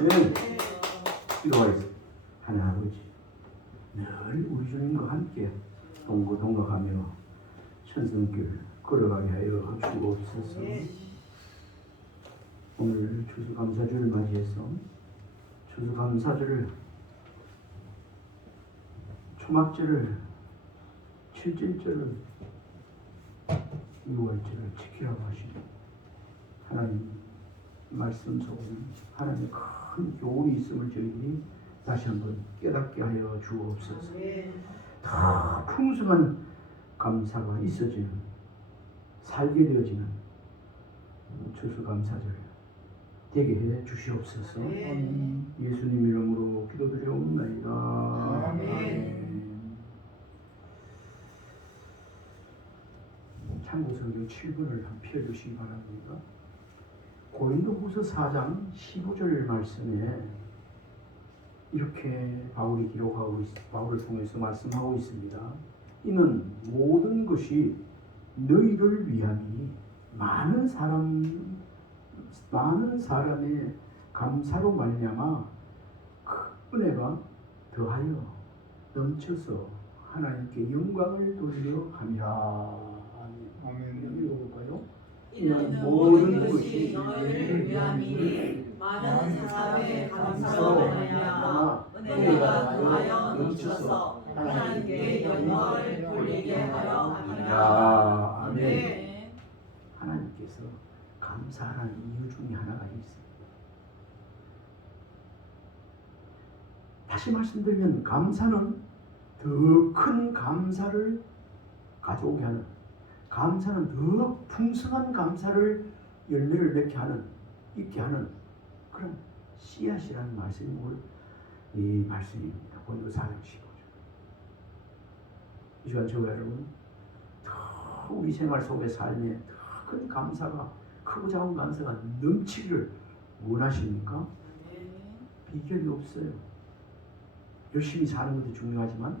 아멘. 기도하겠습니다. 하나님 아버지, 늘 우리 주님과 함께 동거동락하며 천성길 걸어가게 하여 주옵소서. 오늘 추수감사주를 맞이해서 추수감사주를 초막절을 7절절을 6월절을 지키라고 하시니 하나님 말씀 속에 하나님의 큰 교훈이 있음을 저희들이 다시 한번 깨닫게 하여 주옵소서. 더 풍성한 감사가 있어지는 살게 되어지는 추수감사절 되게 해 주시옵소서. 예수님 이름으로 기도드려옵나이다. 아멘. 참고성경 7번을 한 펴주시기 바랍니다. 고린도후서 4장 15절 말씀에 이렇게 바울이 기록하고 바울을 통해서 말씀하고 있습니다. 이는 모든 것이 너희를 위함이니 많은 사람의 감사로 말미암아 큰 은혜가 더하여 넘쳐서 하나님께 영광을 돌려 함이라. 아멘. 읽어볼까요? 이는 모든 것이 너희를 위함이니 많은 사람의 감사로 말미암아 은혜가 더하여 넘쳐서 하나님께 영광을 돌리게 하여 함이라. 아멘. 하나님께서 감사하는 이유 중에 하나가 있습니다. 다시 말씀드리면 감사는 더 큰 감사를 가져오게 하는, 감사는 더 풍성한 감사를 열매를 맺게 하는, 있게 하는 그런 씨앗이라는 말씀이 오늘 이 말씀입니다. 고린도 4장 15절. 이 시간 저와 여러분 더 우리 생활 속의 삶에 더 큰 감사가, 크고 작은 감사가 넘치기를 원하십니까? 비결이 없어요. 열심히 사는 것도 중요하지만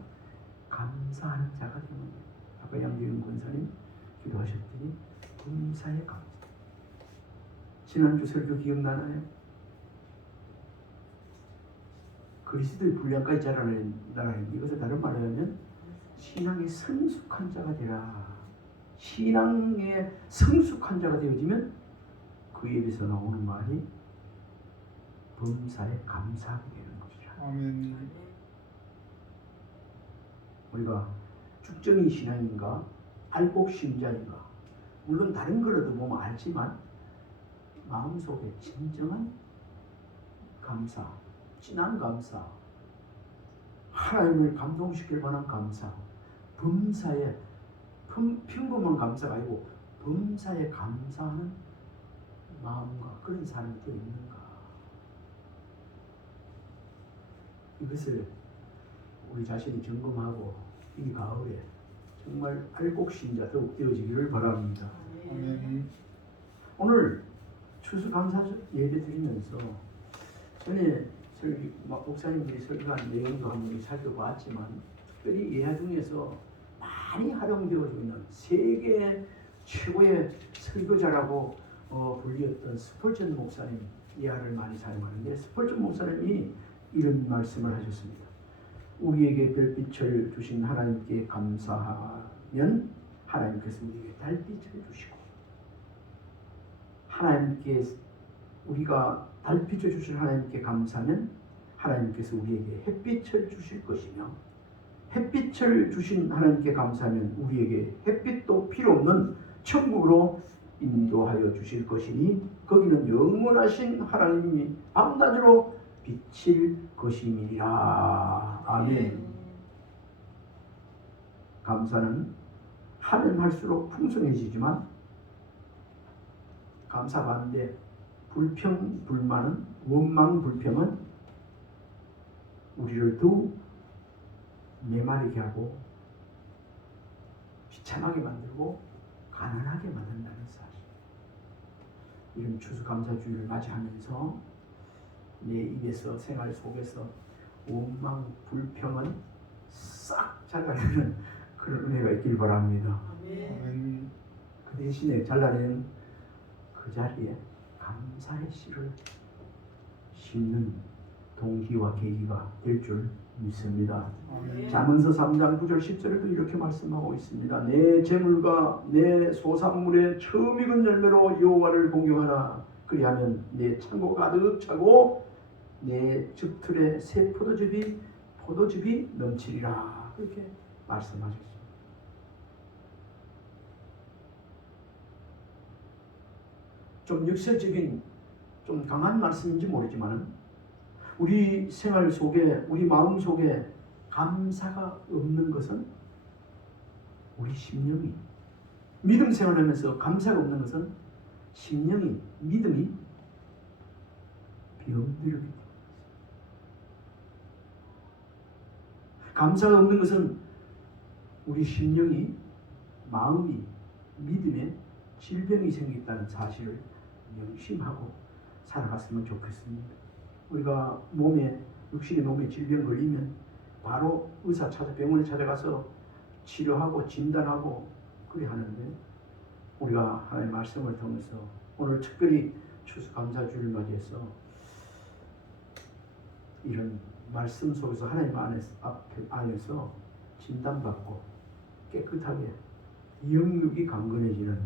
감사하는 자가 되는 거예요. 아까 양재윤 권사님 기도하셨더니 범사에 감사. 지난주 설교 기억나나요? 그리스도의 분량까지 자라는 나라입니다. 이것을 다른 말로 하면 신앙의 성숙한 자가 되라. 신앙의 성숙한 자가 되어지면 그 입에서 나오는 말이 범사에 감사하게 되는 것이라. 아멘. 우리가 죽정이 신앙인가 알곡 신자인가, 물론 다른 걸로도 보면 알지만 마음속에 진정한 감사, 진한 감사, 하나님을 감동시킬 만한 감사, 범사에 평범한 감사가 아니고 범사에 감사하는 마음과 그런 사람이 되어 있는가, 이것을 우리 자신이 점검하고 이 가을에 정말 알곡신자 더욱 되어지기를 바랍니다. 아멘. 오늘 추수감사 예배 드리면서 전에 목사님들이 설교한 내용도 한번 살펴봤지만 특별히 예화 중에서 많이 활용되어지고 있는 세계 최고의 설교자라고 불리었던 스펄전 목사님 예화를 많이 사용하는데, 스펄전 목사님이 이런 말씀을 하셨습니다. 우리에게 별빛을 주신 하나님께 감사하면 하나님께서 우리에게 달빛을 주시고, 하나님께 우리가 달빛을 주신 하나님께 감사하면 하나님께서 우리에게 햇빛을 주실 것이며, 햇빛을 주신 하나님께 감사하면 우리에게 햇빛도 필요 없는 천국으로 인도하여 주실 것이니 거기는 영원하신 하나님이 밤낮으로 비칠 것임이니라. 아멘. 감사는 하면 할수록 풍성해지지만 감사 반대 불평, 불만은, 원망, 불평은 우리를 더욱 메마르게 하고 비참하게 만들고 가난하게 만든다는 사실. 이런 추수감사주의를 맞이하면서 내 입에서, 생활 속에서 원망, 불평은 싹 잘라내는 그런 은혜가 있길 바랍니다. 아멘. 그 대신에 잘라낸 그 자리에 감사의 씨를 심는 동기와 계기가 될 줄 믿습니다. 아멘. 잠언서 3장 9절 10절에도 이렇게 말씀하고 있습니다. 내 재물과 내 소산물의 처음 익은 열매로 여호와를 공경하라. 그리하면 내 창고가 가득 차고 내 즙틀에 새 포도즙이 넘치리라. 그렇게 말씀하셨습니다. 좀 역설적인 좀 강한 말씀인지 모르지만 우리 생활 속에 우리 마음 속에 감사가 없는 것은 우리 심령이 믿음 생활하면서 감사가 없는 것은 심령이 믿음이 병들기 때문에 감사가 없는 것은 우리 심령이 마음이 믿음에 질병이 생겼다는 사실을 명심하고 살아갔으면 좋겠습니다. 우리가 육신의 몸에 질병 걸리면 바로 병원에 찾아가서 치료하고 진단하고 그래 하는데 우리가 하나님의 말씀을 통해서 오늘 특별히 추수감사주를 맞이해서 이런 말씀 속에서 하나님 안에서 진단받고 깨끗하게 영육이 강건해지는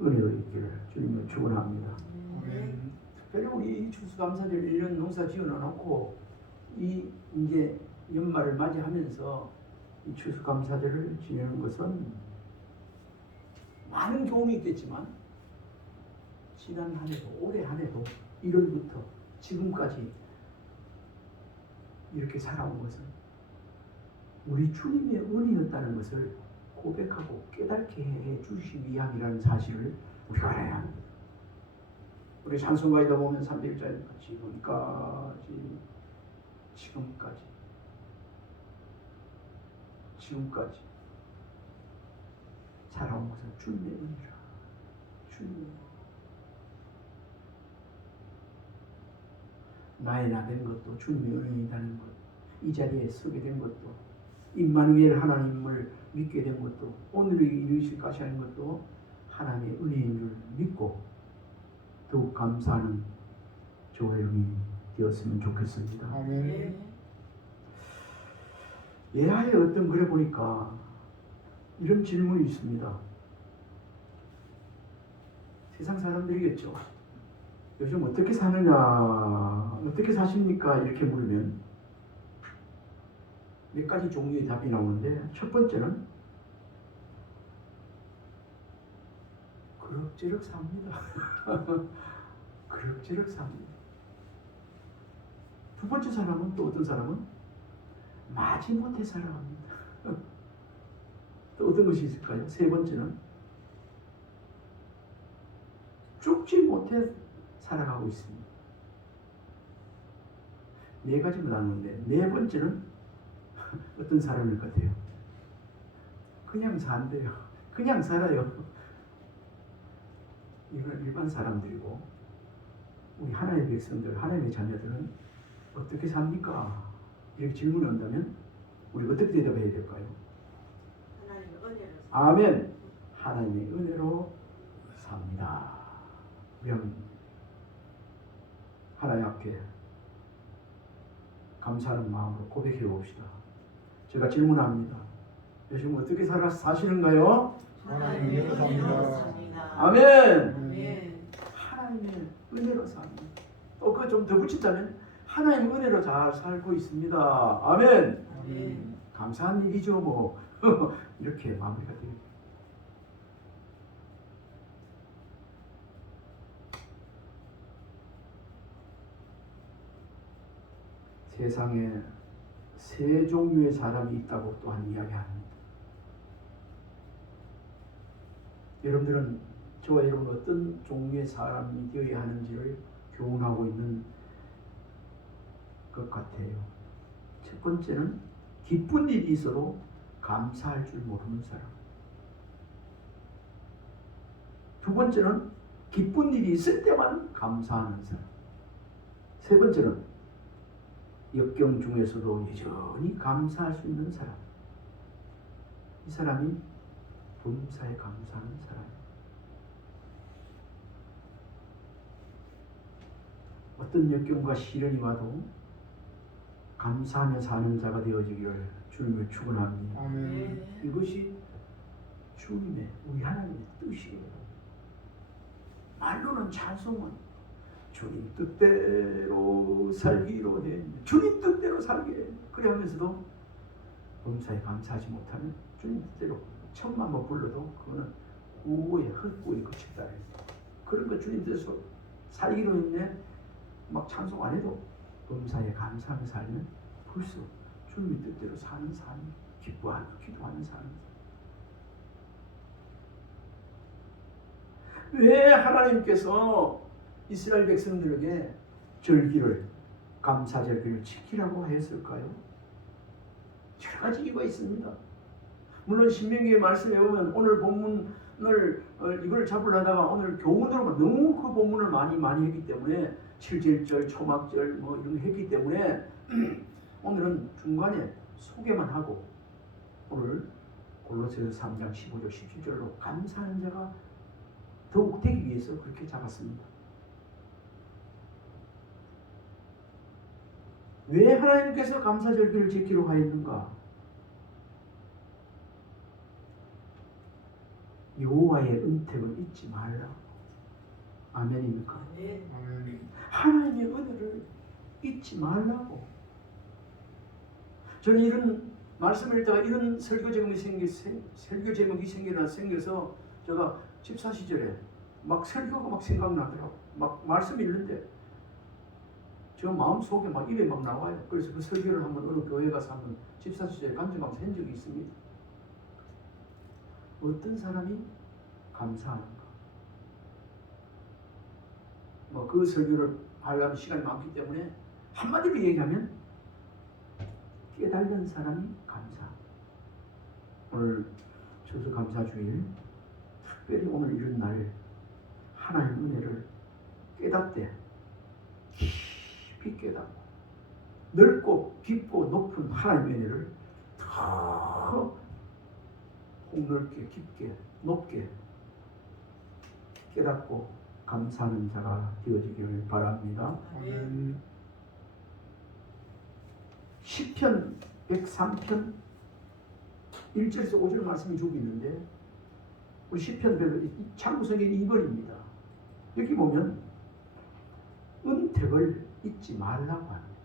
은혜가 있기를 주님을 축원합니다. 아멘. 특별히 우리 추수감사절 1년 농사 지어놓고 이제 연말을 맞이하면서 이 추수감사절을 지내는 것은 많은 경험이 있겠지만 지난 한 해도 올해 한 해도 1월부터 지금까지 이렇게 살아온 것은 우리 주님의 은혜였다는 것을 고백하고 깨닫게 해 주시기 위함이라는 사실을 우리가 알아야 합니다. 우리 찬송가에다 보면 300절에 지금까지 살아온 것은 주님의 은혜라. 주님의 나의 나된 것도 주님의 은혜이라는 것, 이 자리에 서게 된 것도, 임마누엘 하나님을 믿게 된 것도, 오늘을 이루실 것이 하는 것도 하나님의 은혜인 줄 믿고 더욱 감사하는 저와 여러분이 되었으면 좋겠습니다. 아멘. 예하에 어떤 글에 보니까 이런 질문이 있습니다. 세상 사람들이겠죠. 요즘 어떻게 사느냐, 어떻게 사십니까? 이렇게 물으면 몇 가지 종류의 답이 나오는데 첫 번째는 그럭저럭 삽니다. 그럭저럭 삽니다. 두 번째 사람은 또 어떤 사람은 마지못해 살아갑니다. 또 어떤 것이 있을까요? 세 번째는 죽지 못해 살아가고 있습니다. 네 가지로 나누는데 네 번째는 어떤 사람일 것 같아요? 그냥 산대요. 그냥 살아요. 이건 일반 사람들이고 우리 하나님의 백성들, 하나님의 자녀들은 어떻게 삽니까? 이렇게 질문이 온다면 우리가 어떻게 대답해야 될까요? 하나님의 은혜로 아멘. 하나님의 은혜로 삽니다. 우리 한번 하나님 앞에 감사하는 마음으로 고백해 봅시다. 제가 질문합니다. 요즘 어떻게 사시는가요? 하나님의 은혜로 삽니다. 아멘. 아멘. 하나님의 은혜로 삽니다. 또 그거 좀 더 붙인다면 하나님의 은혜로 잘 살고 있습니다. 아멘. 아멘. 감사한 일이죠 뭐. 이렇게 마무리가 됩니다. 세상에 세 종류의 사람이 있다고 또한 이야기합니다. 여러분들은 저와 여러분 어떤 종류의 사람이 되어야 하는지를 교훈하고 있는 것 같아요. 첫 번째는 기쁜 일이 있어도 감사할 줄 모르는 사람. 두 번째는 기쁜 일이 있을 때만 감사하는 사람. 세 번째는 역경 중에서도 여전히 감사할 수 있는 사람. 이 사람이 범사에 감사하는 사람. 어떤 역경과 시련이 와도 감사하며 사는 자가 되어지기를 주님을 축원합니다. 아멘. 이것이 주님의 우리 하나님의 뜻이에요. 말로는 찬송은 주님 뜻대로 살기로 해. 주님 뜻대로 살게 해. 그래 하면서도 범사에 감사하지 못하면 주님 뜻대로 천만 번 불러도 그거는 구호의 헛구에 그쳤다. 그런 거 주님 뜻대로 살기로 했네. 막 찬송 안 해도 범사에 감사하며 살면 벌써 주님 뜻대로 사는 삶, 기뻐하는, 기도하는 삶. 왜 하나님께서 이스라엘 백성들에게 절기를, 감사 절기를 지키라고 했을까요? 여러 가지 이유가 있습니다. 물론 신명기의 말씀에 보면 오늘 본문을 이걸 잡으려다가 오늘 교훈으로만 너무 그 본문을 많이 했기 때문에 7절절, 초막절 뭐 이런 거 했기 때문에 오늘은 중간에 소개만 하고 오늘 골로새서 3장 15절 17절로 감사하는 자가 더욱 되기 위해서 그렇게 잡았습니다. 왜 하나님께서 감사절기를 지키려고 하였는가? 여호와의 은택을 잊지 말라. 아멘입니까? 아멘. 하나님의 은혜를 잊지 말라고. 저는 이런 말씀을 읽다가 이런 설교 제목이 생겨서 제가 집사 시절에 막 설교가 막 생각나더라고. 막 말씀 읽는데 저 마음속에 막 입에 막 나와요. 그래서 그 설교를 한번 어느 교회 가서 한번 집사 시절에 간증하면서 한 적이 있습니다. 어떤 사람이 감사하는가? 뭐 그 설교를 하려면 시간이 많기 때문에 한마디로 얘기하면 깨달은 사람이 감사. 오늘 추수감사주일 특별히 오늘 이런 날 하나님 은혜를 깨닫되 깊이 깨닫고 넓고 깊고 높은 하나님의 은혜를 더 폭넓게 깊게 높게 깨닫고 감사하는 자가 되어지기를 바랍니다. 아멘. 시편 103편 1절에서 5절 말씀이 쭉 있는데 우리 시편 참고성경 2번입니다. 여기 보면 은택을 잊지 말라고 합니다.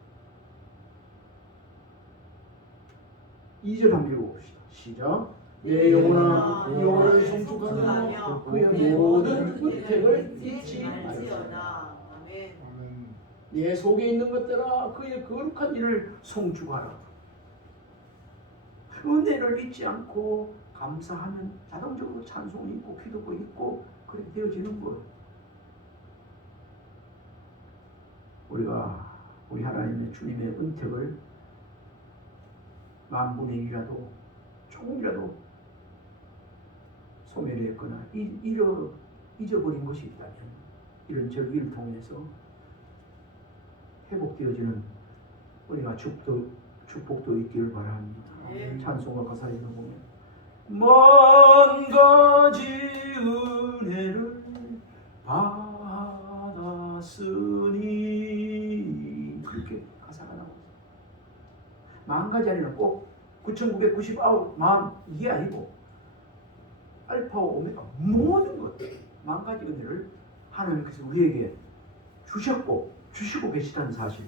2절 한번 읽어봅시다. 시작. 내 영혼아 여호와를 송축하며 그의 모든 은택을 잊지 말지어다. 아멘. 아멘. 내 속에 있는 것들아 그의 거룩한 일을 송축하라. 은혜를 잊지 않고 감사하면 자동적으로 찬송이 있고 기도가 있고 그렇게 되어지는 거예요. 우리가 우리 하나님의 주님의 은택을 만분의 1이라도 조금이라도 소멸했거나 잊어버린 것이 있다면 이런 절기를 통해서 회복되어지는 우리가 축복도 있기를 바랍니다. 네. 찬송가 가사에서 보면 먼 가지 은혜를 받았으니 그렇게 가사가 나옵니다. 만 가지 아니라 꼭 9,999 만 이게 아니고 알파와 오메가 모든 것 만 가지 은혜를 하나님께서 우리에게 주셨고 주시고 계시다는 사실.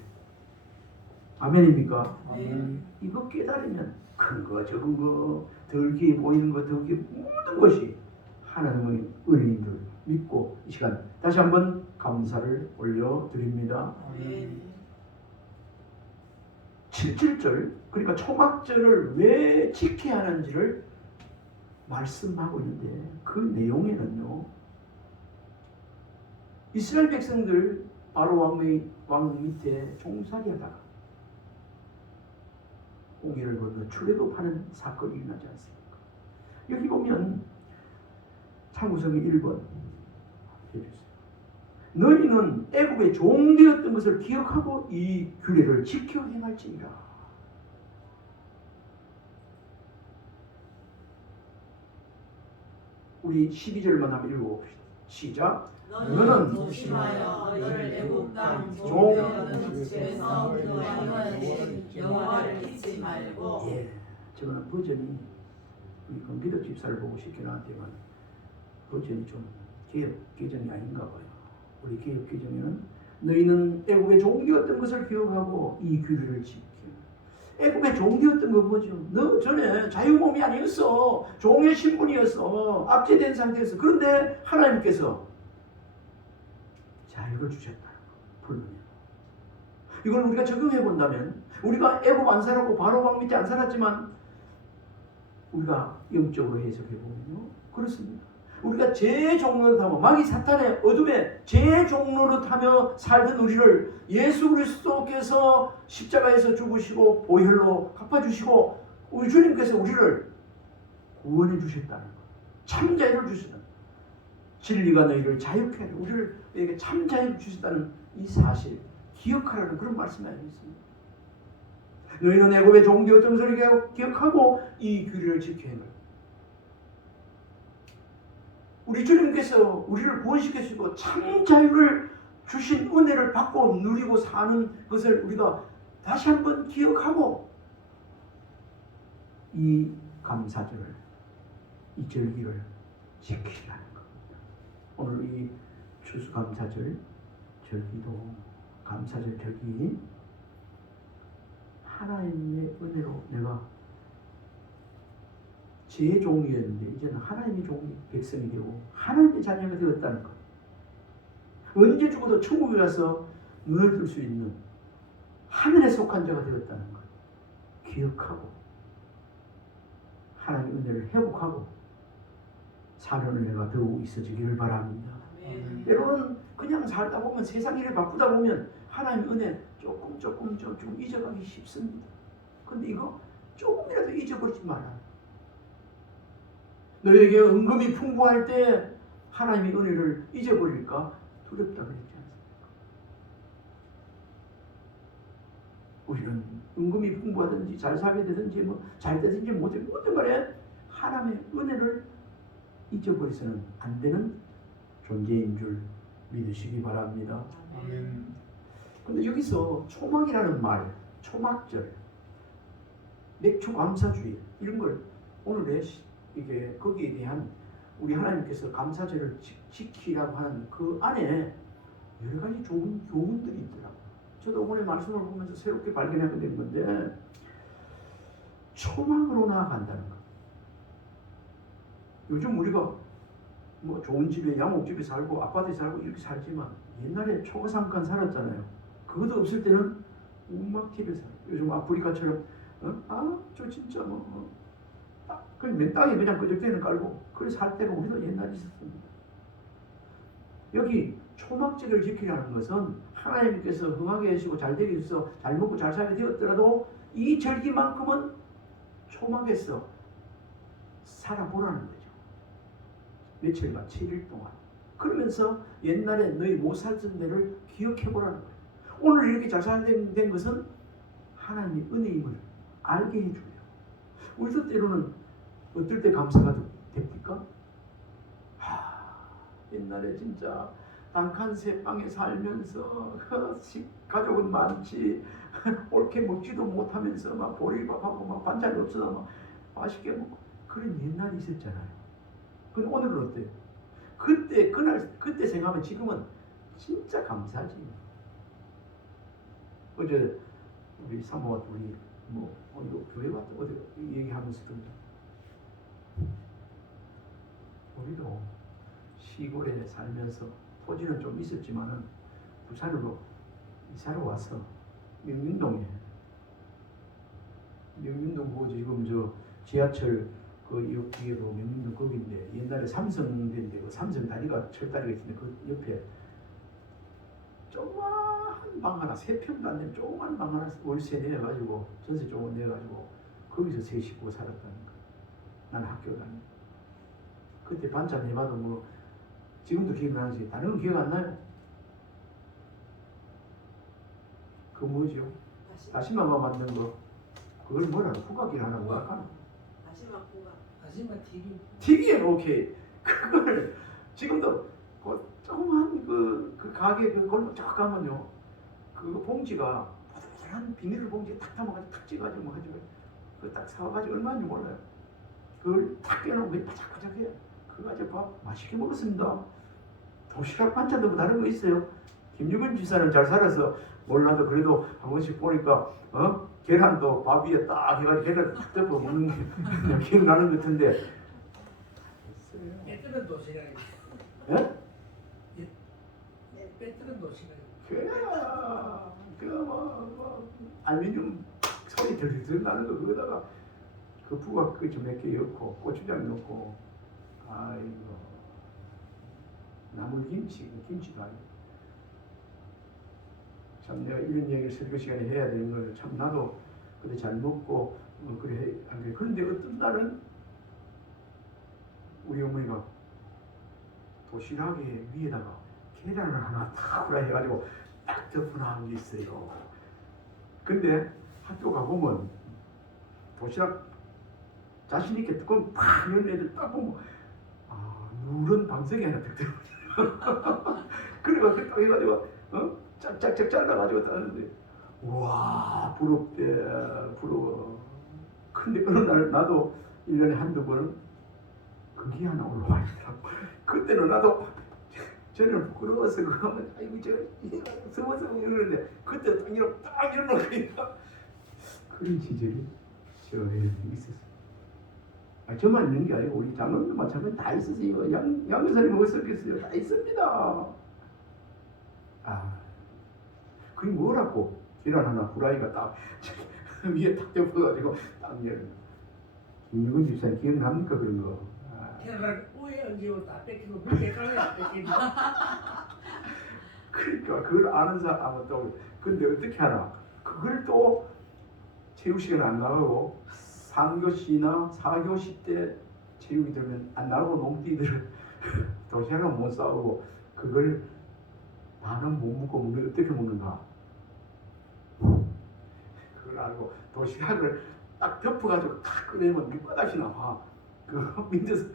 아멘입니까? 아멘. 이거 깨달으면 큰 거 적은 거 덜 귀해 보이는 거 덜 귀해 모든 것이 하나님의 은혜인 줄 믿고 이 시간 다시 한번 감사를 올려드립니다. 아멘. 7절 그러니까 초막절을 왜 지켜야 하는지를 말씀하고 있는데 그 내용에는요 이스라엘 백성들 바로 왕 밑에 종살이하다가 홍해를 건너 출애굽하는 사건이 일어나지 않습니까? 여기 보면 참고성경 1번 해주세요. 너희는 애굽의 종되었던 것을 기억하고 이 규례를 지켜 행할지니라. 우리 12절만 한번 읽어봅시다. 시작. 너는 조심하여 너를 애국 땅 종되었는 집에서 그 안위하신 여호와를 잊지 말고. 예, 저는 버전이 우리 금비덕 집사를 보고 싶긴 한데만 버전이 좀 개혁 개정이 아닌가 봐요. 우리 개혁 개정에는 너희는 애굽의 종되었던 것을 기억하고 이 규례를 지켜. 애굽의 종되었던 거 뭐죠? 너 전에 자유몸이 아니었어. 종의 신분이었어. 압제된 상태였어. 그런데 하나님께서 자유를 주셨다는 거. 불문이야. 이걸 우리가 적용해 본다면 우리가 애굽 안 살았고 바로 왕 밑에 안 살았지만 우리가 영적으로 해석해 보면요. 그렇습니다. 우리가 제 종로를 타며 마귀 사탄의 어둠에 제 종로를 타며 살던 우리를 예수 그리스도께서 십자가에서 죽으시고 보혈로 갚아주시고 우리 주님께서 우리를 구원해 주셨다는 것. 참 자유를 주셨다. 진리가 너희를 자유케 하려 우리를 참 자유를 주셨다는 이 사실 기억하라는 그런 말씀이 아니겠습니까? 너희는 애굽의 종되었던 것을 기억하고 이 규례를 지켜야 한다. 우리 주님께서 우리를 구원시켜주시고 참 자유를 주신 은혜를 받고 누리고 사는 것을 우리가 다시 한번 기억하고 이 감사절을 이 절기를 지키라는 겁니다. 오늘 이 추수감사절 절기도 감사절 절기 하나님의 은혜로 내가 제 종이었는데 이제는 하나님의 종이 백성이 되고 하나님의 자녀가 되었다는 것. 언제 죽어도 천국에 가서 눈을 뜰 수 있는 하늘에 속한 자가 되었다는 것. 기억하고 하나님의 은혜를 회복하고 사는 은혜가 더욱 있어지기를 바랍니다. 때로는 그냥 살다 보면 세상 일에 바쁘다 보면 하나님의 은혜 조금 잊어가기 쉽습니다. 근데 이거 조금이라도 잊어버리지 마라. 너에게 은금이 풍부할 때 하나님의 은혜를 잊어버릴까 두렵다 그랬지 않습니까? 우리는 은금이 풍부하든지 잘 살게 되든지 뭐 잘 되든지 못되든지 모든 간에 하나님의 은혜를 잊어버려서는 안 되는 존재인 줄 믿으시기 바랍니다. 아멘. 근데 여기서 초막이라는 말, 초막절, 맥주 감사주의 이런 걸 오늘 이게 거기에 대한 우리 하나님께서 감사절을 지키라고 하는 그 안에 여러 가지 좋은 교훈들이 있더라고요. 저도 오늘 말씀을 보면서 새롭게 발견하게 된 건데 초막으로 나아간다는 것. 요즘 우리가 뭐 좋은 집에 양옥집에 살고 아파트에 살고 이렇게 살지만 옛날에 초가상간 살았잖아요. 그것도 없을 때는 우막집에 살고 요즘 아프리카처럼 저 진짜 그냥 땅에 그냥 그저께는 깔고 그래 살 때가 우리도 옛날에 있었습니다. 여기 초막절을 지키라는 것은 하나님께서 흥하게 해주시고 잘 되게 해주셔서 잘 먹고 잘 살게 되었더라도 이 절기만큼은 초막에서 살아보라는 거죠. 며칠과 7일 동안. 그러면서 옛날에 너희 못 살던 데를 기억해보라는 거예요. 오늘 이렇게 잘 살된 것은 하나님의 은혜임을 알게 해줘요. 우리도 때로는 어떨 때 감사가 됩니까? 옛날에 진짜 단칸 새방에 살면서 가족은 많지 옳게 먹지도 못하면서 막 보리밥하고 막 반찬이 없어서 막 맛있게 먹고 그런 옛날이 있었잖아요. 근데 오늘은 어때요? 그때 생각하면 지금은 진짜 감사지. 어제 우리 사모가 우리 이거 교회 갔다 어디 얘기하면서 우리도 시골에 살면서 토지는 좀 있었지만은 부산으로 이사를 와서 명륜동 그 지금 저 지하철 그 뒤에 그 명륜동 거기인데 옛날에 삼성인데 그 삼성 다리가 철다리가 있는데 그 옆에 조그만 방 하나 3평도 안 되는 조그만 방 하나 월세 내가지고 전세 조금 내가지고 거기서 세 식구가 살았다는 거. 나는 학교 다니고 그때 반찬 해봐도 뭐 지금도 기억나는지 다른 건 기억 안 나요? 그 뭐죠? 다시마만 만든 거 그걸 뭐라 후각이라 하나 뭐 할까? 다시마 튀김. 튀김 오케이. 그걸 지금도 그 조그만 그 가게 그 골목 쫙 가면요, 그 봉지가 부들부들한 비닐 봉지에 탁 담아가지고 탁 찍어가지고 뭐 가지고 그딱 사와가지고 얼마인지 몰라요. 그걸 탁 떼어놓으면 바짝바짝해요. 그거 가지고 밥 맛있게 먹었습니다. 도시락 반찬도 뭐 다른 거 있어요? 김유근 지사는 잘 살아서 몰라도 그래도 한 번씩 보니까 계란도 밥 위에 딱 해가지고 계란 딱 덮어 먹는 게 기억나는 것 같은데. 빼뜨는 도시락이. 예? 빼뜨는 도시락이. 뭐 알루미늄 소리 들들 나는 거 그거다가 그 부각 그 좀 몇 개 넣고 고추장 넣고 아이고 나물김치 김치도 아니고 참 내가 이런 얘기를 설교 시간에 해야 되는 걸 참 나도 그때 잘 먹고 그래 안 그래. 그런데 어떤 날은 우리 어머니가 도시락에 위에다가 계란을 하나 탁 후라이 해가지고 딱 덮어놓은 게 있어요. 근데 학교 가보면 도시락 자신 있게 뚜껑 팍 여는 애들 딱 보면 누런 방석이 하나 딱 들어. 그래가지고 딱 해가지고 짝짝짝 잘라가지고 딱 하는데 우와 부럽대 부러워. 근데 어느 날 나도 1년에 한두 번은 그게 하나 올라와 있더라고. 그때는 나도 저는 부끄러워서 그거 하면 아이고 저 서워서 이러는데 그때 딱 이러니까 그런 시절이 저에 있었어요. 저만 있는 게 아니고 우리 장로님도 마찬가지 다 있었어요. 양교사님 어떻겠어요? 다 있습니다. 그게 뭐라고 계란 하나 후라이가 딱 위에 탁 덮어가지고 딱 열는. 김유근 집사님 기억납니까 그런 거? 계란 위에 얹고 딱 뺏기고 밑에 깔아야 뺏기고. 그러니까 그걸 아는 사람은 또 근데 어떻게 하나 그걸 또 체육 시간 안 나가고 3교시나 4교시 때 체육이 들면 안 나가고 농띠들은 도시락은 못 싸우고 그걸 나는 못 먹고 먹는데 어떻게 먹는가 그걸 알고 도시락을 딱 덮어가지고 탁 꺼내면 밑바닥이 나와. 그 밑에서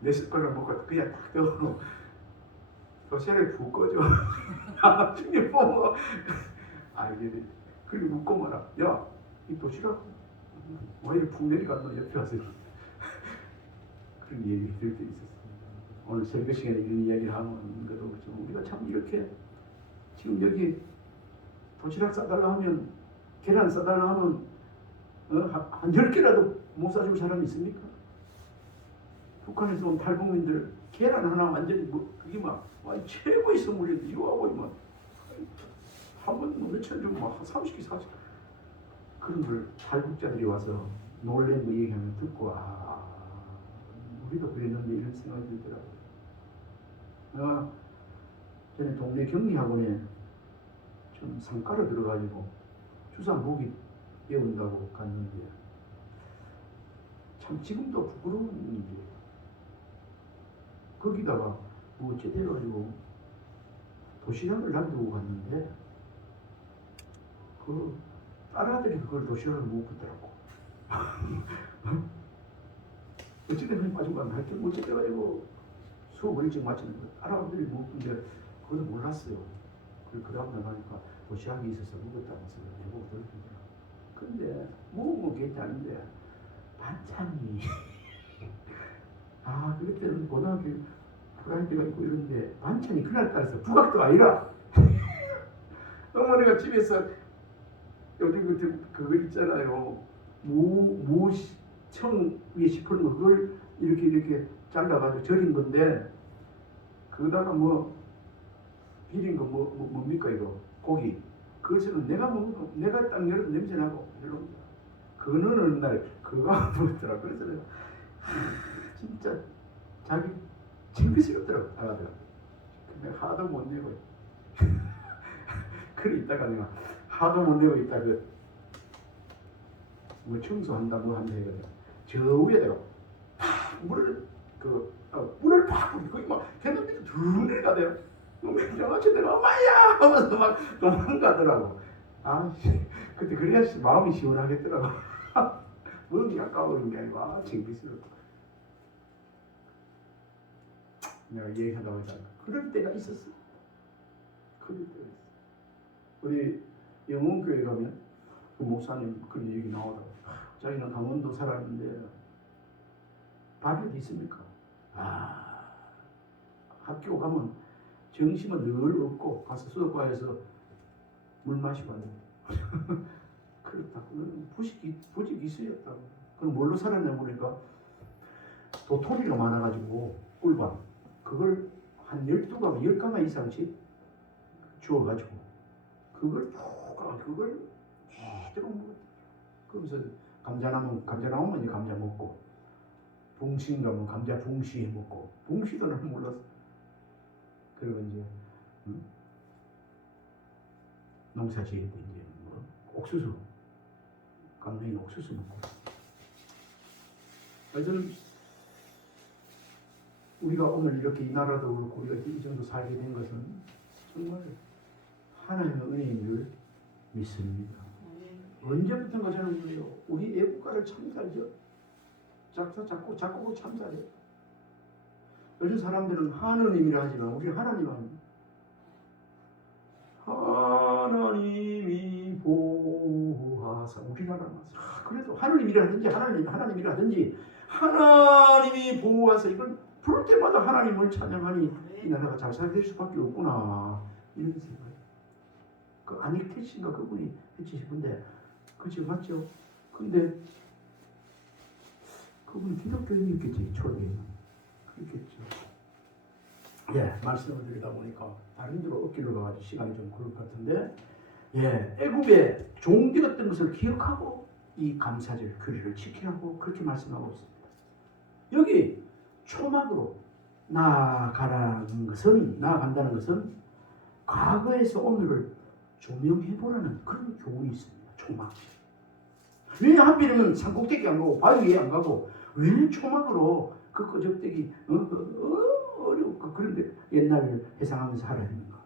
내 숟가락 먹고 그냥 딱 덮어놓고 도시락에 푹 꺼져. 나중에 보면 이게 그리고 묻고 말아. 야, 이 도시락 왜 이렇게 푹 내려갔노? 옆에 와서 그런 얘기 들을 때 있었습니다. 오늘 설교 시간에 이런 이야기를 하는 것도 그렇지만 우리가 참 이렇게 지금 여기 도시락 싸달라 하면 계란 싸달라 하면 한 10개라도 못 사줄 사람이 있습니까? 북한에서 온 탈북민들 계란 하나 완전히 그게 막 최고의 선물인데 유하고 막 한번 몇천 주고 막 30개 40개 그런 걸 탈북자들이 와서 놀랜 거 얘기하면 듣고 우리도 그랬는데 이런 생각이 들더라고요. 전에 동네 경리학원에 좀 상가로 들어가지고 주사 무기 배운다고 갔는데 참 지금도 부끄러운 일이에요. 거기다가 뭐 어째돼가지고 도시락을 놔두고 갔는데 그 딸아들이 그걸 도시락을 못 붙더라고. 어찌되면 빠지고 가면 하여튼 어째돼가지고 수업을 일찍 마치는 거 딸아들이 못 붙는데 그것도 몰랐어요. 그 다음날 가니까 도시락이 있어서 먹었다면서 내보고 들었더라고요. 근데 먹은 게 괜찮은데 반찬이 그때는 고등학교 프라이드가 있고 이런데 반찬이 그날따라서 부각도 아니라 어머니가 집에서 요즘 그거 있잖아요. 무청 위에 시커먼 거 그걸 이렇게 잘라가지고 절인 건데 그거다가 뭐 비린 거 뭡니까 이거 고기 그것은 내가 먹는 거 내가 딱 열어도 냄새 나고 이런 그거는 어느 날 그거 먹더라. 그래서 내가 진짜 자기 창피스럽더라고 나가다가 내가 하도 못 내고 그래 있다가 내가 하도 못 내고 있다 뭐 청소한다 뭐 한다 해가지고 저 위에다가 팍 물을 팍 뿌리고 거기 막 계단 밑에 두 내려가대요. 영화치 내가 엄마야 하면서 막 도망가더라고. 그때 그래야지 마음이 시원하겠더라고. 먹은 게 아까워 그런 게 아니고 창피스럽고 내가 얘기하다가 했잖아. 그럴 때가 있었어. 그럴 때가 있어. 우리 영혼교회 가면 그 목사님 그런 얘기 나오더라고. 자기는 강원도 살았는데 밥이 어디 있습니까? 학교 가면 점심은 늘 없고 가서 수도과에서 물 마시고 왔는데 그렇다고 부직이 있으였다고. 그럼 뭘로 살았냐 보니까 도토리가 많아가지고 꿀밥 그걸 한 12가마 10가마 이상씩 주워가지고 그걸 제대로 먹었다. 그러면서 감자 나오면 이제 감자 먹고 붕신 가면 감자 붕시 해 먹고 붕시도 난 몰랐어. 그리고 이제 농사 지을 때 이제 뭐 옥수수 강릉에 옥수수 먹고. 저는 우리가 오늘 이렇게 이 나라도 그렇고 우리가 이 정도 살게 된 것은 정말 하나님의 은혜인 줄 믿습니다. 언제부턴가 저는 그래요. 우리 애국가를 참 잘죠. 작곡을 참 잘해요. 요즘 사람들은 하느님이라 하지만 우리 하나님 아닙니다. 하나님이 보호하사 우리나라만 그래도 하느님이라든지 하나님이 보호하사 이걸 부를 때마다 하나님을 찬양하니 이 나라가 잘 살게 될 수밖에 없구나 이런 생각. 그 안익태 씨인가 그분이 했지 싶은데 그치 맞죠? 근데 그분이 기독교인이겠지 초기 그렇겠죠. 예, 말씀을 드리다 보니까 다른 데로 어깨를 가가지고 시간이 좀 그럴 것 같은데 예, 애굽의 종되었던 것을 기억하고 이 감사절 규례를 지키라고 그렇게 말씀하고 있습니다. 여기 초막으로 나아간다는 것은 과거에서 오늘을 조명해보라는 그런 교훈이 있습니다. 초막. 왜 하필이면 산꼭대기 안 가고 바위 위에 안 가고 왜 초막으로 그 끄적대기 어려워 그런데 옛날을 회상하면서 하라 합니까?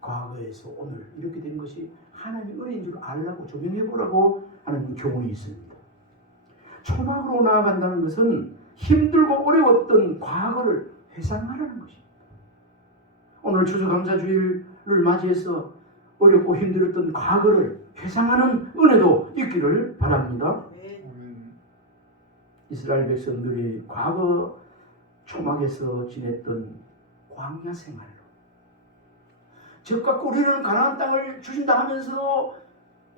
과거에서 오늘 이렇게 된 것이 하나님의 은혜인 줄 알라고 조명해보라고 하는 교훈이 있습니다. 초막으로 나아간다는 것은 힘들고 어려웠던 과거를 회상하라는 것입니다. 오늘 추수감사주일을 맞이해서 어렵고 힘들었던 과거를 회상하는 은혜도 있기를 바랍니다. 이스라엘 백성들이 과거 초막에서 지냈던 광야 생활로 적과 꿀이는 가나안 땅을 주신다 하면서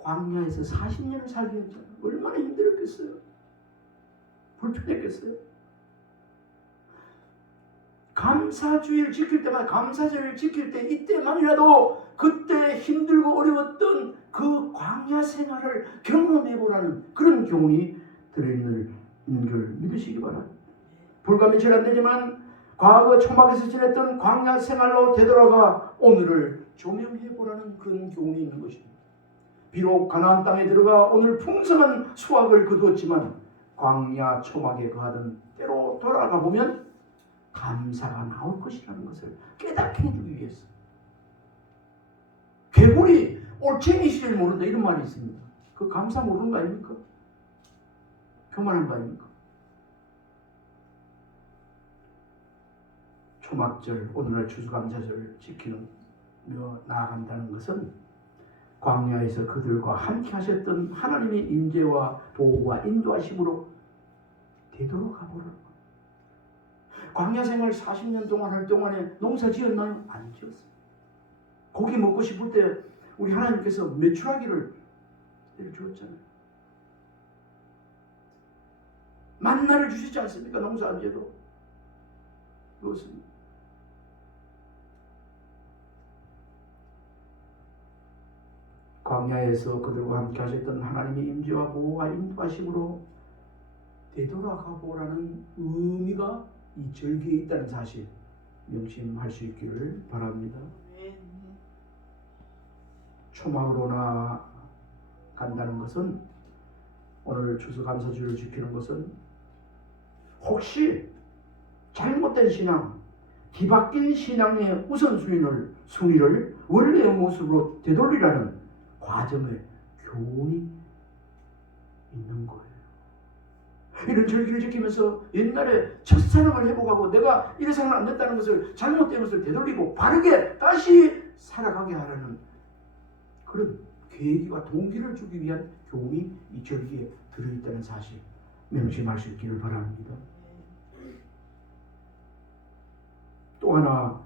광야에서 40년을 살게 했잖아요. 얼마나 힘들었겠어요. 불편했겠어요. 감사주일 지킬 때마다 감사절을 지킬 때 이때만이라도 그때 힘들고 어려웠던 그 광야 생활을 경험해보라는 그런 교훈이 들어있는 줄 믿으시기 바랍니다. 불과 며칠 안 되지만 과거 초막에서 지냈던 광야 생활로 되돌아가 오늘을 조명해보라는 그런 교훈이 있는 것입니다. 비록 가나안 땅에 들어가 오늘 풍성한 수확을 거두었지만 광야 초막에 거하던 때로 돌아가 보면 감사가 나올 것이라는 것을 깨닫게 해주기 위해서. 개구리 올챙이 씨를 모른다 이런 말이 있습니다. 그 감사 모르는 거 아닙니까? 교만한 거 아닙니까? 초막절 오늘날 추수감사절을 지키며 나아간다는 것은 광야에서 그들과 함께 하셨던 하나님의 임재와 보호와 인도하심으로 되돌아가 보라는 것. 광야 생활 40년 동안 할 동안에 농사 지었나요? 안 지었어요. 고기 먹고 싶을 때 우리 하나님께서 메추라기를 주었잖아요. 만나를 주시지 않습니까? 농사 안 지어도. 그것은 광야에서 그들과 함께 하셨던 하나님의 임재와 보호와 인도하심으로 되돌아가 보라는 의미가 이 절기에 있다는 사실 명심할 수 있기를 바랍니다. 초막으로 나간다는 것은 오늘 추수감사주를 지키는 것은 혹시 잘못된 신앙, 뒤바뀐 신앙의 우선순위를 원래의 모습으로 되돌리라는 과정의 교훈이 있는 거예요. 이런 절기를 지키면서 옛날에 첫사랑을 회복하고 내가 이래서는 안 됐다는 것을, 잘못된 것을 되돌리고 바르게 다시 살아가게 하라는 그런 계기와 동기를 주기 위한 교훈이 이 절기에 들어있다는 사실 명심할 수 있기를 바랍니다. 또 하나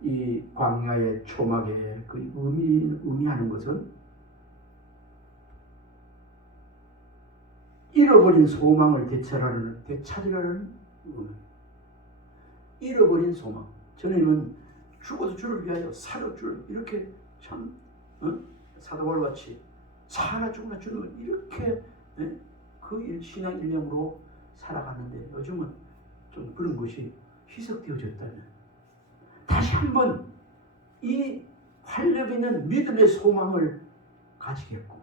이 광야의 초막의 그 의미하는 것은 잃어버린 소망을 되찾으라는 의미. 잃어버린 소망. 전에는 죽어도 주를 위하여 살아 줄 이렇게 참 사도바울 같이 살아 죽으나 주는 이렇게 그 신앙 일념으로 살아갔는데 요즘은 좀 그런 것이 희석되어졌다면 다시 한번 이 활력 있는 믿음의 소망을 가지겠고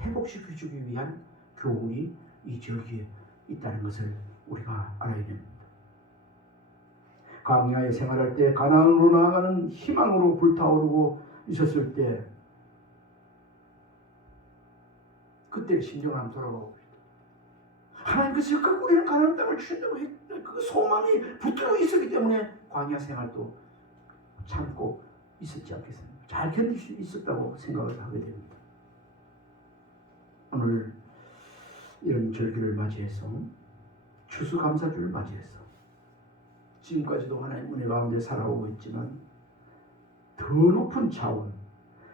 회복시켜주기 위한 교훈이 이 절기에 있다는 것을 우리가 알아야 됩니다. 광야에 생활할 때 가나안으로 나아가는 희망으로 불타오르고 있었을 때 그때 심정을 한번 돌아가 봅시다. 하나님께서 우리는 가나안 땅을 주신다고 했던 그 소망이 붙들어 있었기 때문에 광야 생활도 참고 있었지 않겠습니까? 잘 견딜 수 있었다고 생각을 하게 됩니다. 오늘 이런 절기를 맞이해서 추수감사주를 맞이해서 지금까지도 하나님 은혜 가운데 살아오고 있지만 더 높은 차원,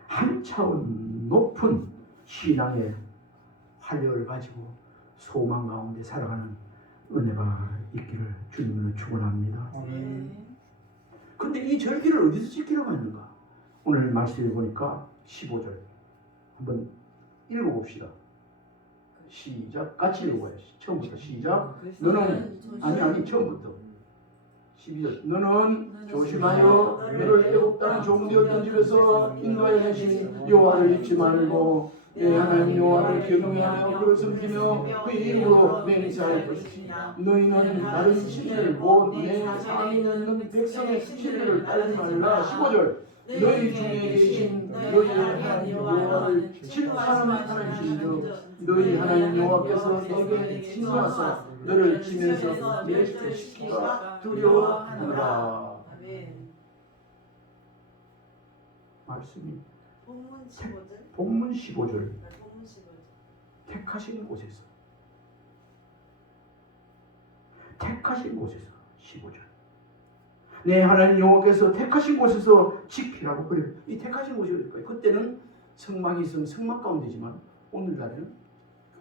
한 차원 높은 신앙의 활력을 가지고 소망 가운데 살아가는 은혜가 있기를 주님으로 축원합니다. 근데 이 절기를 어디서 지키라고 했는가? 오늘 말씀을 보니까 15절 한번 읽어봅시다. 시작. 같이 읽어봐요. 처음부터 시작. 너는 아니 처음부터 12절. 너는 조심하여 너를 애굽 땅 종되었던 집에서 인도하여 내신 여호와를 잊지 말고 내 하나님 여호와를 경외하며 그를 섬기며 그 이름으로 맹세할 것이다. 너희는 다른 신을 곧 내 상에 있는 백성의 신들을 따르지 말라. 15절. 너희 중에 계신 너희 하나님 여호와를 진노하는 하나님이시며 너희 하나님 여호와께서 너에게 진노하사 너를 치면서 멸시시키기가 두려워하노라. 말씀이 본문 15절 택하신 곳에서 15절 내 하나님 여호와께서 택하신 곳에서 지키라고. 그래요. 이 택하신 곳이 어딜까요? 그때는 성막이 있으면 성막 가운데지만 오늘날에는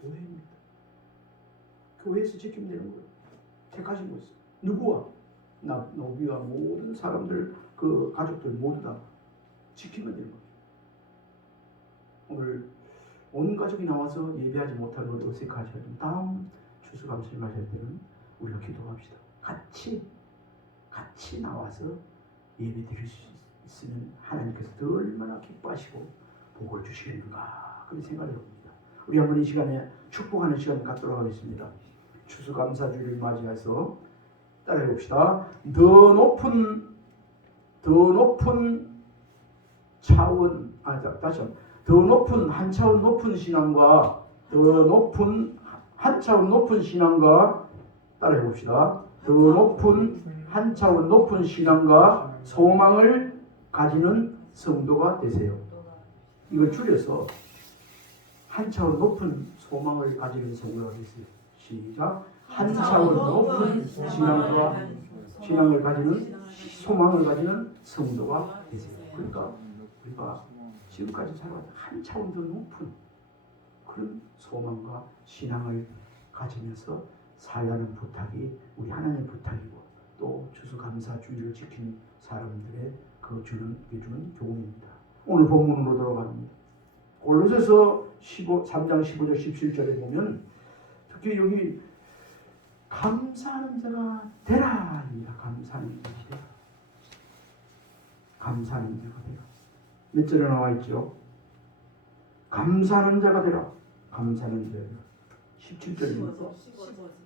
교회입니다. 교회에서 지키면 되는 거예요. 택하신 곳에서 누구와? 노비와 모든 사람들, 그 가족들 모두 다 지키면 되는 거예요. 오늘 온 가족이 나와서 예배하지 못한 걸 어색하셔도 다음 추수감사를 맞을 때는 우리가 기도합시다. 같이 나와서 예배 드릴 수 있으면 하나님께서 더 얼마나 기뻐하시고 복을 주시겠는가 그런 생각을 해봅니다. 우리 한번 이 시간에 축복하는 시간 갖도록 하겠습니다. 추수감사주를 맞이해서 따라해 봅시다. 더 높은 차원, 다시 한번 더 높은 한 차원 높은 신앙과 더 높은 한 차원 높은 신앙과 따라해 봅시다. 더 높은 한 차원 높은 신앙과 소망을 가지는 성도가 되세요. 이걸 줄여서 한 차원 높은 소망을 가지는 성도가 되세요. 시작. 한 차원 높은 신앙을 가지는 소망을 가지는 성도가 되세요. 그러니까 우리가 지금까지 살아왔던 한 차원 더 높은 그런 소망과 신앙을 가지면서 살라는 부탁이 우리 하나님의 부탁이고 또 추수감사주의를 지키는 사람들의 주는 교훈입니다. 오늘 본문으로 돌아갑니다. 골로새서 3장 15절 17절에 보면 특히 여기 감사하는 자가 되라입니다. 감사하는 자가 되라. 감사하는 자가 되라. 몇 절에 나와 있죠? 감사하는 자가 되라. 감사하는 자가 되라. 17절입니다.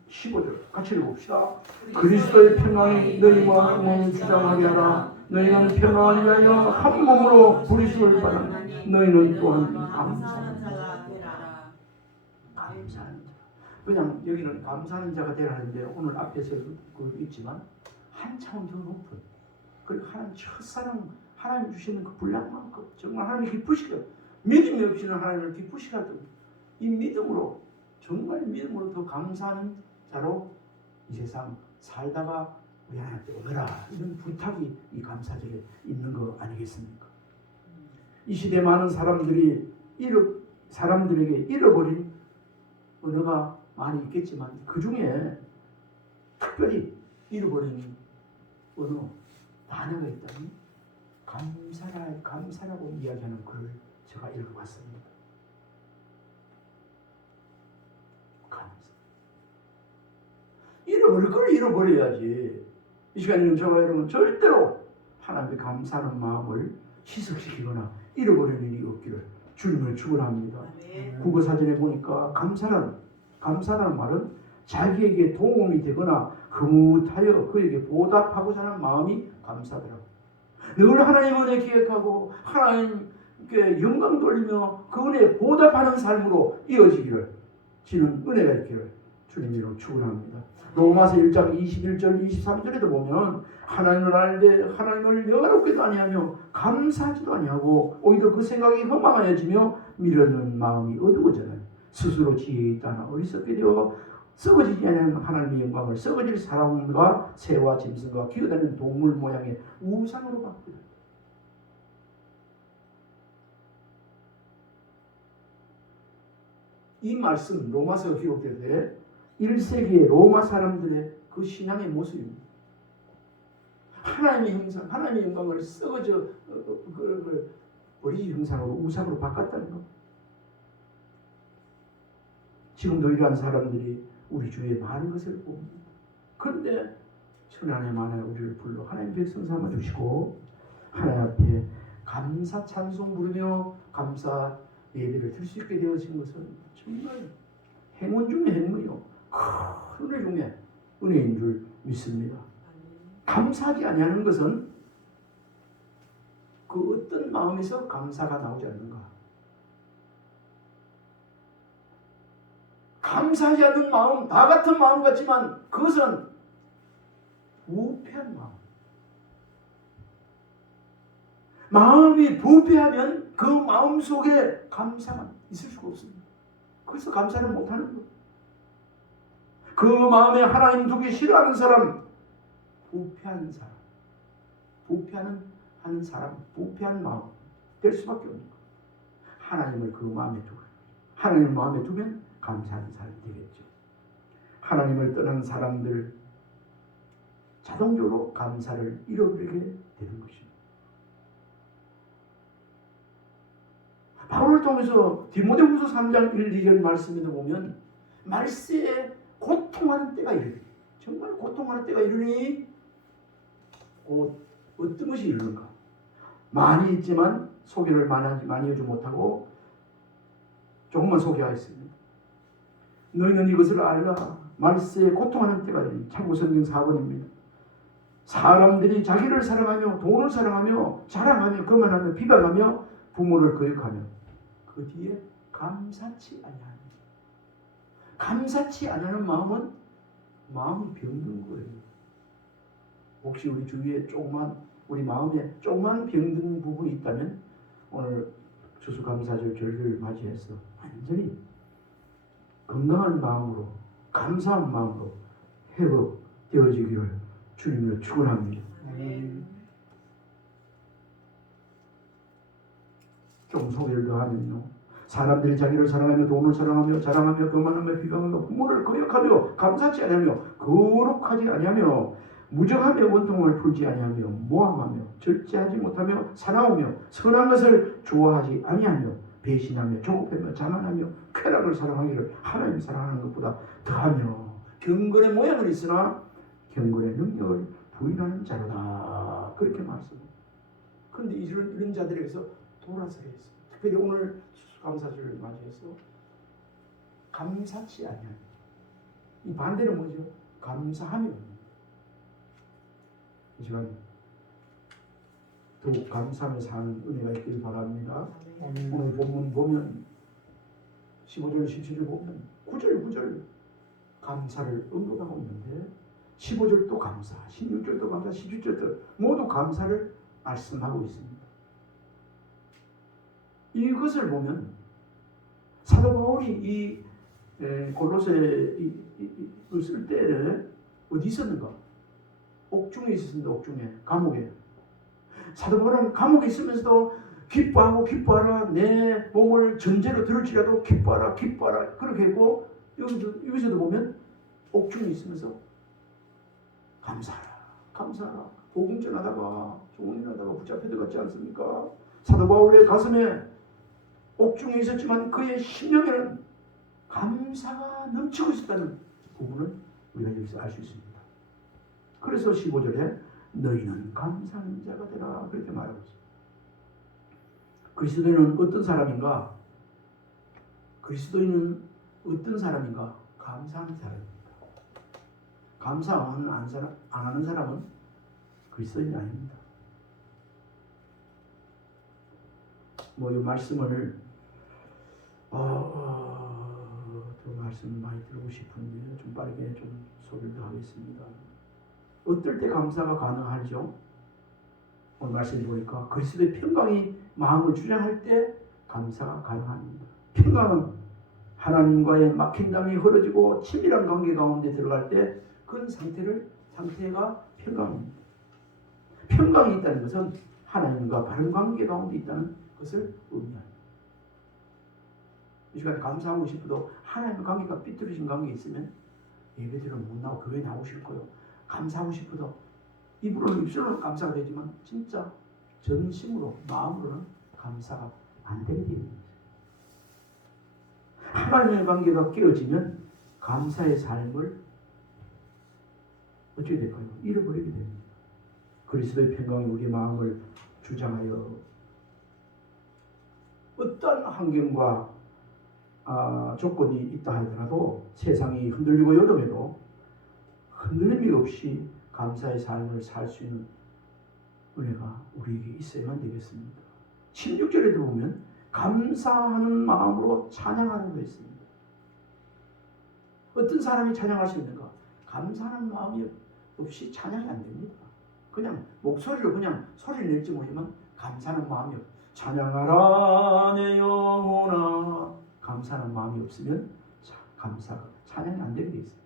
15절 같이 읽어봅시다. 그리스도의 평강이 너희와 영원히 주장하게 하라. 너희는 평강을 위하여 한 몸으로 부르심을 받은 너희는 또한 감사하는 자. 감사하는 자. 그냥 여기는 감사하는 자가 되라는데 오늘 앞에서 그 있지만 한 차원 더 높은 그리고 하나님 첫사랑 하나님 주시는 그 분량만큼 정말 하나님 기쁘시게 믿음이 없이는 하나님을 기쁘시게 하던 이 믿음으로 정말 믿음으로 더 감사하는 자로 이 세상 살다가 우리 하나님께 오너라 이런 부탁이 이 감사절에 있는 거 아니겠습니까? 이 시대 많은 사람들에게 잃어버린 언어가 많이 있겠지만 그 중에 특별히 잃어버린 언어 단어가 있다면 감사라고 이야기하는 글을 제가 읽어봤습니다. 감사. 잃어버릴 걸 잃어버려야지. 이 시간에는 저와 여러분 절대로 하나님께 감사하는 마음을 희석시키거나 잃어버리는 일이 없기를 주님을 축원합니다. 국어사전에 보니까 감사라는 말은 자기에게 도움이 되거나 흐뭇하여 그에게 보답하고자 하는 마음이 감사더라. 늘 하나님 은혜 기억하고 하나님께 영광 돌리며 그 은혜에 보답하는 삶으로 이어지기를 지는 은혜가 있기를 주님으로 축원합니다. 로마서 1장 21절 23절에도 보면 하나님을 알되 하나님을 영화롭게도 아니하며 감사하지도 아니하고 오히려 그 생각이 허망하여지며 미련한 마음이 어두워져는 스스로 지혜에 있다나 어리석게 되어 썩어지지 않는 하나님의 영광을 썩어질 사람과 새와 짐승과 기어다니는 동물 모양의 우상으로 바꾸다. 이 말씀 로마서 기록될 때 1세기의 로마 사람들의 그 신앙의 모습입니다. 하나님의 형상, 하나님의 영광을 썩어져 버리지 형상으로 우상으로 바꿨다는 것. 지금도 이러한 사람들이 우리 주위에 많은 것을 봅니다. 그런데 천안의 만에 우리를 불러 하나님 백성 삼아 주시고 하나님 앞에 감사 찬송 부르며 감사 예배를 드릴 수 있게 되어진 것은 정말 행운 중에 행운이요. 큰 은혜 중에 은혜인 줄 믿습니다. 감사하지 아니하는 것은 그 어떤 마음에서 감사가 나오지 않는가. 감사하지 않는 마음, 다 같은 마음 같지만 그것은 부패한 마음. 마음이 부패하면 그 마음 속에 감사가 있을 수가 없습니다. 그래서 감사를 못하는 것. 그 마음에 하나님 두기 싫어하는 사람, 부패한 사람, 부패하는 사람, 부패한 마음 될 수밖에 없는 것. 하나님을 그 마음에 두고, 하나님을 마음에 두면 감사하는 사람이 되겠죠. 하나님을 떠난 사람들 자동적으로 감사를 잃어버리게 되는 것입니다. 바울을 통해서 디모데후서 3장 1, 2절 말씀에도 보면 말세에 고통하는 때가 이르니, 정말 고통하는 때가 이르니 곧 어떤 것이 이르는가? 많이 있지만 소개를 많이 하지 못하고 조금만 소개하겠습니다. 너희는 이것을 알라. 말세에 고통하는 때가 이르니. 참고성경 4번입니다. 사람들이 자기를 사랑하며 돈을 사랑하며 자랑하며 거만하며 비방하며 부모를 거역하며 그 뒤에 감사치 아니하는, 감사치 아니하는 마음은 마음이 병든 거예요. 혹시 우리 주위에 우리 마음에 조그만 병든 부분이 있다면 오늘 추수감사절 절기를 맞이해서 완전히 건강한 마음으로, 감사한 마음으로 회복되어지기를 주님으로 축원합니다. 좀 소개를 더 하면요. 사람들이 자기를 사랑하며 돈을 사랑하며 자랑하며 거만하며 비방하며 부모를 거역하며 감사치 아니하며 거룩하지 아니하며 무정하며 원통을 풀지 아니하며 모함하며 절제하지 못하며 사나우며 선한 것을 좋아하지 아니하며 배신하며 조급하며 자만하며 쾌락을 사랑하기를 하나님 사랑하는 것보다 더하며 경건의 모양은 있으나 경건의 능력을 부인하는 자로다. 그렇게 말씀합니다. 그런데 이런 자들에게서 돌아서야 했습니다. 특별히 오늘 추수감사절을 맞이해서 감사치 아니하며, 이 반대는 뭐죠? 감사하며. 이 시간 더욱 감사하며 사는 은혜가 있길 바랍니다. 오늘 본문 보면 15절 17절 보면 구절 감사를 언급하고 있는데 15절도 감사, 16절도 감사, 17절도 모두 감사를 말씀하고 있습니다. 이것을 보면 사도 바울이 이 골로새를 쓸 때 어디 있었는가? 옥중에 있었습니다. 옥중에, 감옥에. 사도 바울은 감옥에 있으면서도 기뻐하라, 내 몸을 전제로 들을지라도 기뻐하라 그렇게 했고, 여기서도 보면 옥중에 있으면서 감사하라 복음 전하다가 좋은 일 하다가 붙잡혀 들어갔지 않습니까? 사도 바울의 가슴에 옥중에 있었지만 그의 심령에는 감사가 넘치고 있었다는 부분을 우리가 여기서 알 수 있습니다. 그래서 15절에 너희는 감사하는 자가 되라 그렇게 말하고 있습니다. 그리스도인은 어떤 사람인가? 감사하는 사람입니다. 감사 안 하는 사람은 그리스도인이 아닙니다. 이 말씀을 그 말씀 많이 들고 싶은데 좀 빠르게 좀 소개를 하겠습니다. 어떨 때 감사가 가능하죠? 오늘 말씀 보니까 그리스도의 평강이 마음을 주장할 때 감사가 가능합니다. 평강은 하나님과의 막힌 담이 흐려지고 친밀한 관계 가운데 들어갈 때 그 상태가 평강입니다. 평강이 있다는 것은 하나님과 바른 관계 가운데 있다는 것을 의미합니다. 이 시간에 감사하고 싶어도 하나님과 관계가 삐뚤어진 관계에 있으면 예배드리면 못 나오고 교회 나오실 거예요. 감사하고 싶어도 입술로는 감사가 되지만 진짜 전심으로 마음으로는 감사가 안 되게 됩니다. 하나님의 관계가 깨어지면 감사의 삶을 어떻게 될까요? 잃어버리게 됩니다. 그리스도의 평강이 우리의 마음을 주장하여 어떤 환경과 조건이 있다 하더라도 세상이 흔들리고 요동해도 흔들림이 없이 감사의 삶을 살 수 있는 은혜가 우리에게 있어야만 되겠습니다. 16절에도 보면 감사하는 마음으로 찬양하라고 했습니다. 어떤 사람이 찬양할 수 있는가? 감사하는 마음이 없이 찬양이 안 됩니다. 그냥 목소리로 그냥 소리를 낼지 모르지만 감사하는 마음이 찬양하라 내 영혼아 감사하는 마음이 없으면 찬양이 안 되게 돼 있어요.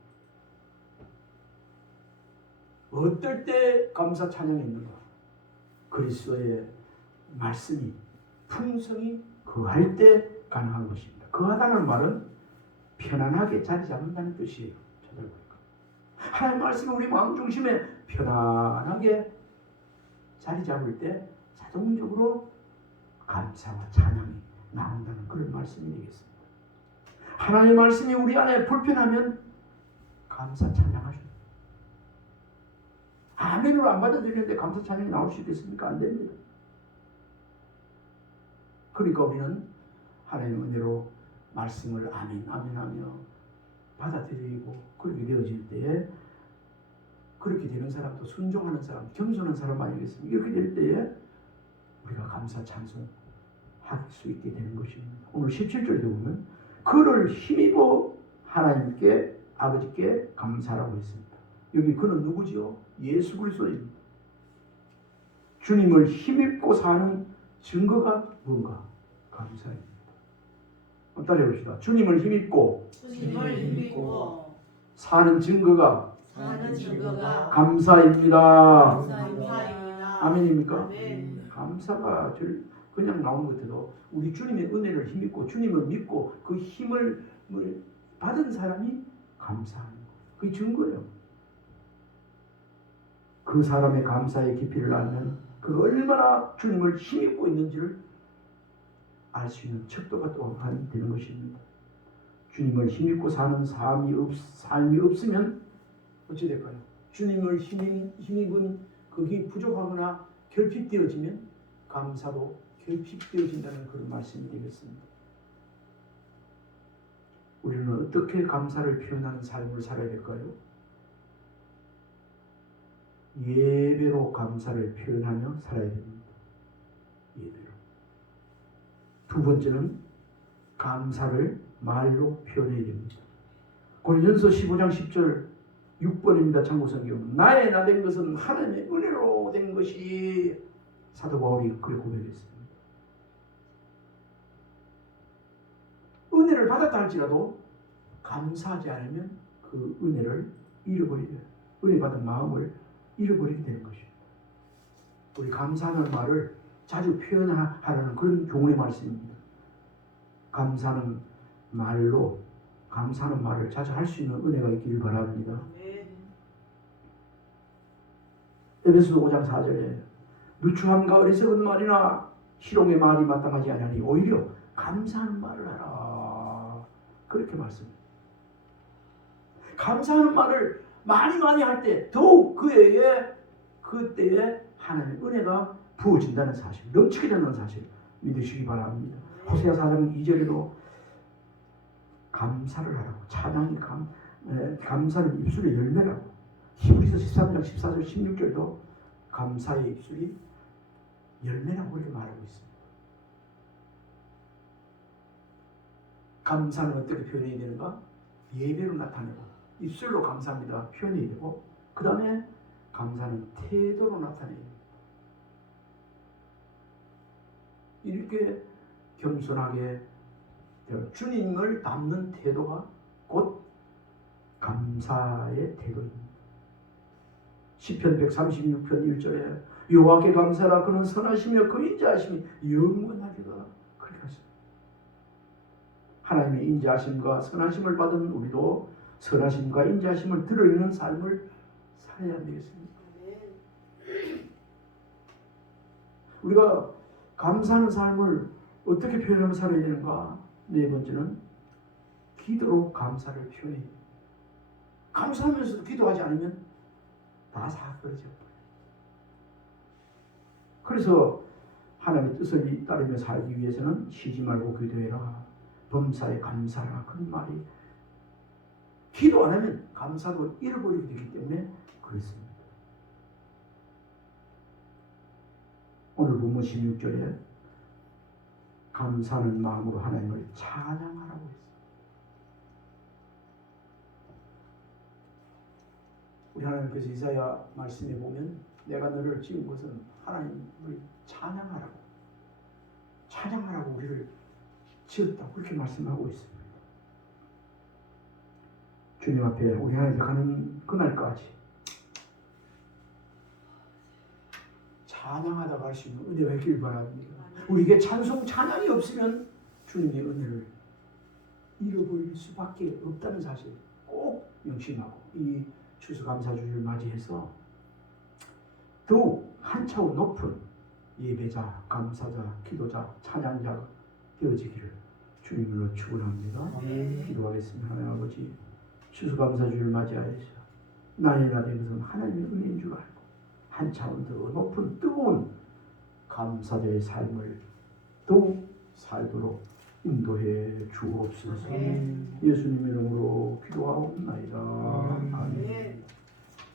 어떨 때 감사 찬양이 있는가? 그리스도의 말씀이 풍성이 거할 때 가능한 것입니다. 거하다는 말은 편안하게 자리 잡는다는 뜻이에요. 하나님의 말씀이 우리 마음 중심에 편안하게 자리 잡을 때 자동적으로 감사와 찬양이 나온다는 그런 말씀이 되겠습니다. 하나님의 말씀이 우리 안에 불편하면 감사 찬양하십니다. 아멘으로 안 받아들이는데 감사 찬양이 나올 수 있겠습니까? 안 됩니다. 그러니까 우리는 하나님의 은혜로 말씀을 아멘하며 받아들이고 그렇게 되어질 때에 그렇게 되는 사람도 순종하는 사람, 겸손한 사람 아니겠습니까? 이렇게 될 때에 우리가 감사 찬송할 수 있게 되는 것입니다. 오늘 17절에 보면 그를 힘입어 하나님께 아버지께 감사라고 했습니다. 여기 그는 누구지요? 예수 그리스도입니다. 주님을 힘입고 사는 증거가 뭔가? 감사입니다. 따라해 봅시다. 주님을 힘입고 사는 증거가 감사입니다. 아멘입니까? 아멘. 감사가 그냥 나오는 것 같아도 우리 주님의 은혜를 힘입고 주님을 믿고 그 힘을 받은 사람이 감사하는 거예요. 그게 증거예요. 그 사람의 감사의 깊이를 알면 그 얼마나 주님을 힘입고 있는지를 알 수 있는 척도가 또한 되는 것입니다. 주님을 힘입고 사는 삶이 없으면 어찌 될까요? 주님을 힘입은 그게 부족하거나 결핍되어지면 감사도 결핍되어진다는 그런 말씀이 되겠습니다. 우리는 어떻게 감사를 표현하는 삶을 살아야 될까요? 예배로 감사를 표현하며 살아야 됩니다. 예배로. 두 번째는 감사를 말로 표현해야 됩니다. 고린도전서 15장 10절 6번입니다. 참고성경. 나의 나 된 것은 하나님의 은혜로 된 것이 사도 바울이 그렇게 고백했습니다. 은혜를 받았다 할지라도 감사하지 않으면 그 은혜를 잃어버리게, 은혜 받은 마음을 잃어버리게 되는 것입니다. 우리 감사하는 말을 자주 표현하라는 그런 교훈의 말씀입니다. 감사하는 말을 자주 할 수 있는 은혜가 있기를 바랍니다. 에베소서 5장 4절에 누추함과 어리석은 말이나 희롱의 말이 마땅하지 아니하니 오히려 감사하는 말을 하라. 그렇게 말씀합니다. 감사하는 말을 많이 할 때 더욱 그때에 하나님의 은혜가 부어진다는 사실, 넘치게 되는 사실 믿으시기 바랍니다. 호세아 4장 2절에도 감사를 하라고, 찬양이 감사는 입술의 열매라고, 히브리서 13장 14절 16절도 감사의 입술이 열매라고 이렇게 말하고 있습니다. 감사는 어떻게 표현해야 되는가? 예배로 나타내고, 입술로 감사합니다 표현해야 되고, 그 다음에 감사는 태도로 나타내야 됩니다. 이렇게 겸손하게 주님을 닮는 태도가 곧 감사의 태도입니다. 시편 136편 1절에 여호와께 감사하라. 그는 선하시며 그 인자하심이 영원하리라. 그렇게 하십니다. 하나님의 인자하심과 선하심을 받은 우리도 선하심과 인자하심을 들어있는 삶을 살아야 되겠습니다. 우리가 감사하는 삶을 어떻게 표현하며 살아야 되는가? 네 번째는 기도로 감사를 표현해야 됩니다. 감사하면서도 기도하지 않으면 다 사그러져 버려요. 그래서 하나님의 뜻을 따르며 살기 위해서는 쉬지 말고 기도해라. 범사에 감사하라. 그런 말이, 기도 안 하면 감사도 잃어버리게 되기 때문에 그렇습니다. 오늘 본문 16절에 감사하는 마음으로 하나님을 찬양하라고 했습니다. 우리 하나님께서 이사야 말씀에 보면 내가 너를 지은 것은 하나님을 찬양하라고 우리를 지었다고 그렇게 말씀하고 있습니다. 주님 앞에 우리 하나님 앞에 가는 그날까지 찬양하다 갈 수 있는 은혜가 있길 바랍니다. 우리에게 찬양이 없으면 주님의 은혜를 잃어버릴 수밖에 없다는 사실 꼭 명심하고, 이 추수감사주를 맞이해서 더욱 한 차원 높은 예배자, 감사자, 기도자, 찬양자가 되어지기를 주님으로 축원합니다. 기도하겠습니다. 하나님 아버지, 추수감사주를 맞이하여서 나의 나 된 것은 하나님의 은혜인 줄 알고 한 차원 더 높은 뜨거운 감사자의 삶을 더욱 살도록 인도해 주옵소서. 예수님의 이름으로 기도하옵나이다. 아멘.